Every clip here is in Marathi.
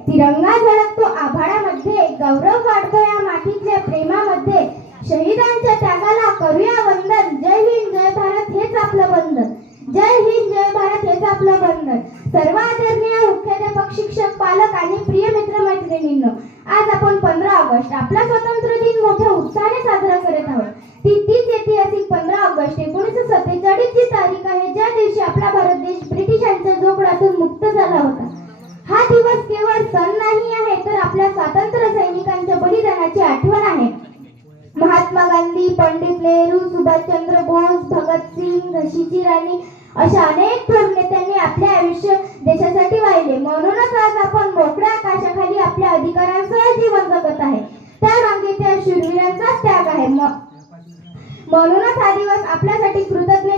तिरंगा झळकतो आभाळामध्ये गौरव वाढतो या मातीतल्या प्रेमामध्ये. शहीदांच्या त्यागाला करूया वंदन. जय हिंद जय भारत हेच आपलं बंधन. जय हिंद जय भारत हेच आपलं बंधन. सर्व आदरणीय मुख्याध्यापक शिक्षक पालक आणि प्रिय मित्र मैत्रिणींनो आज आपण पंधरा ऑगस्ट आपला स्वातंत्र्य दिन मोठ्या उत्साहाने साजरा करत आहोत. ती तीच ऐतिहासिक पंधरा ऑगस्ट एकोणीसशे सत्तेचाळीस ची तारीख आहे. ज्या दिवशी आपला भारत देश ब्रिटिशांच्या झोपडातून मुक्त झाला आपल्या स्वातंत्र्य सैनिकांच्या बलिदानाची आठवण आहे. महात्मा गांधी पंडित नेहरू सुभाषचंद्र बोस भगतसिंग झाशीची राणी अशा अनेक थोर नेत्यांनी आपले आयुष्य देशासाठी वाहिले. म्हणूनच आज आपण मोकळ्या आकाशाखाली आपल्या अधिकारांसह जीवन जगत आहे. त्या मागे त्या शूरवीरांचाच त्याग आहे. म्हणूनच हा दिवस आपल्यासाठी कृतज्ञ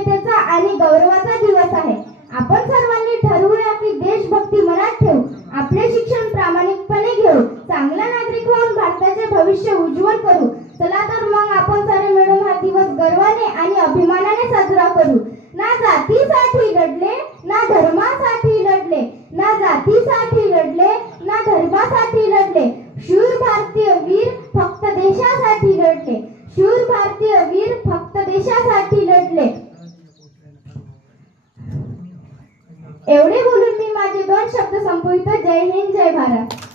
भविष्य उज्ज्वल करू. चला तर मग आपण सारे मिळून हा दिवस गर्वाने आणि अभिमानाने साजरा करू. ना जातीसाठी लढले ना धर्मासाठी लढले ना जातीसाठी लढले ना धर्मासाठी लढले. शूर भारतीय वीर फक्त देशासाठी लढले. शूर भारतीय वीर फक्त देशासाठी लढले. एवढे बोलून मी माझे दोन शब्द संपवितो. जय हिंद जय भारत.